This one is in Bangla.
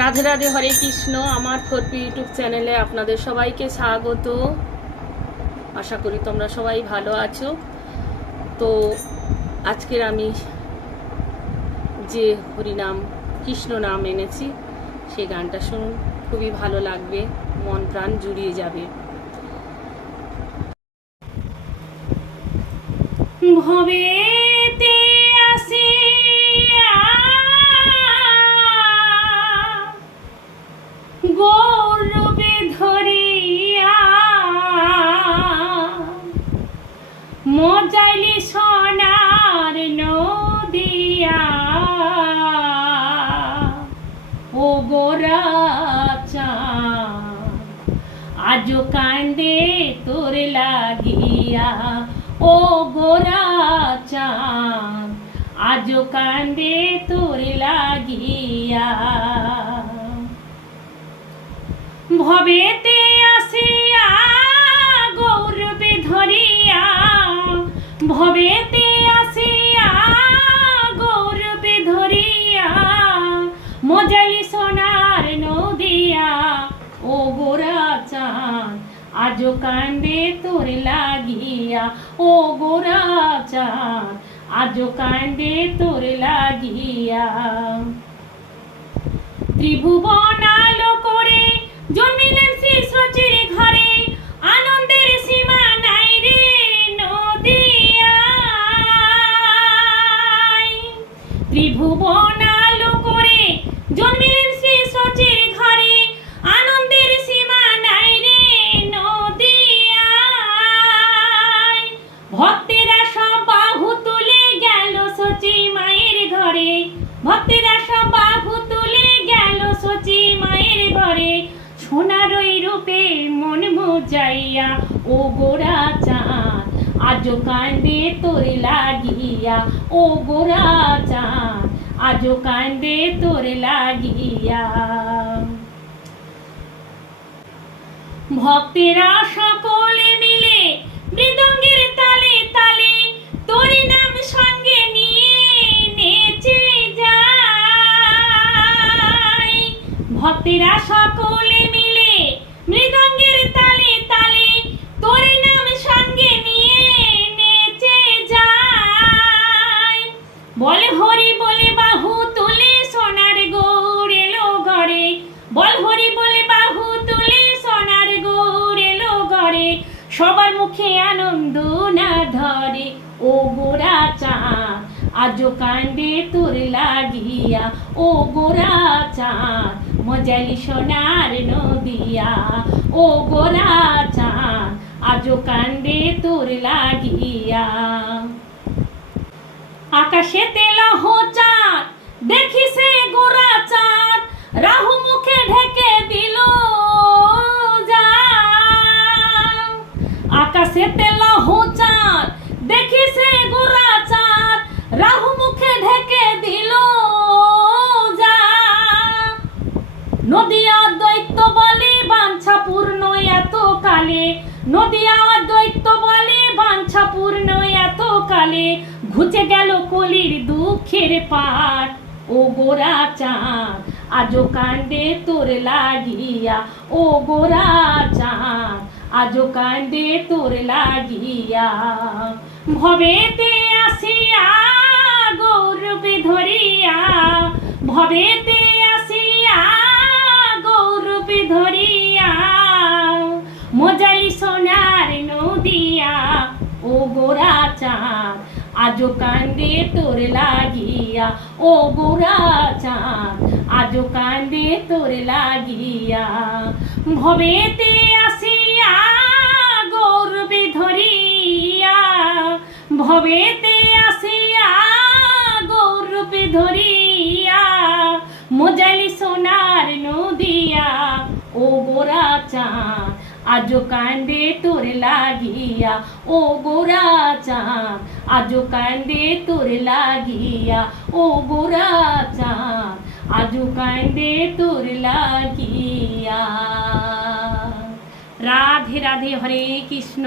রাধে রাধে হরে কৃষ্ণ, আমার ফোরপি ইউটিউব চ্যানেলে আপনাদের সবাইকে স্বাগত। আশা করি তোমরা সবাই ভালো আছো। তো আজকের আমি যে হরিনাম, কৃষ্ণ নাম এনেছি সেই গানটা শুনুন। খুবই ভালো লাগবে, মন প্রাণ জুড়িয়ে যাবে। ভবেতে মজাইলি সোনার নদিয়া। ও গোরাচা আজো কান্দে তোর লাগিয়া। ও গোরা চাঁদ আজো কান্দে তোর লাগিয়া। ভবেতে আজো কান্দে তোর লাগিয়া ও গোরা চাঁদ কান্দে তোর লাগিয়া ত্রিভুবন আলো করে জন্মিলেন শ্রী সচির ঘরে আনন্দের সীমা নাই রে নদিয়ায় ত্রিভুবন আলো করে জন্মিলেন মোজাইয়া ও গোরা চাঁদ, আজ কান্দে তোর লাগিয়া, ও গোরা চাঁদ, আজ কান্দে তোর লাগিয়া। ভক্তেরা সকলে মিলে মৃদঙ্গের তালে তালে তোরি নাম সঙ্গে নিয়ে নেচে যায়। ভক্তেরা সকলে বল হরি বলে বাহু তুলে সোনার গৌর এলো ঘরে। সবার মুখে আনন্দ না ধরে। ও গোরা চাঁদ আজো কান্দে তোর লাগিয়া। ও গোরা চাঁদ, মজালি সোনার নদিয়া। ও গোরা চাঁদ আজো কান্দে তোর লাগিয়া। আকাশে তেলাহ চাঁদ রাহু মুখে ঢেকে দিল যান। নদিয়া দৈত্য বলে বাঞ্ছা পূর্ণ এত কালে। নদিয়া দৈত্য বলে বাঞ্ছা পূর্ণ এত কালে। ঘুচে গেল কলির দুঃখের পার। ও গোরা চাঁদ আজো কান্দে তোর লাগিয়া। ও গোরা চাঁদ আজো কান্দে তোর লাগিয়া। ভবেতে আসিয়া গৌরবে ধরিয়া, ভবেতে আসিয়া গৌরবে ধরিয়া, মজালি সোনার নদিয়া, ও গোরা চাঁদ আজো কান্দে তোর লাগিয়া, ও গোরা চাঁদ আজো কান্দে তোর লাগিয়া, ভবেতে আসিয়া গৌরবে ধরিয়া, ভবেতে ধরিয়া মজালি সোনার নদিয়া। ও গোরা চাঁদ, আজো কান্দে তোর লাগিয়া। ও গোরা চাঁদ, আজো কান্দে তোর লাগিয়া। ও গোরা চাঁদ, আজো কান্দে তোর লাগিয়া। রাধে রাধে হরে কৃষ্ণ।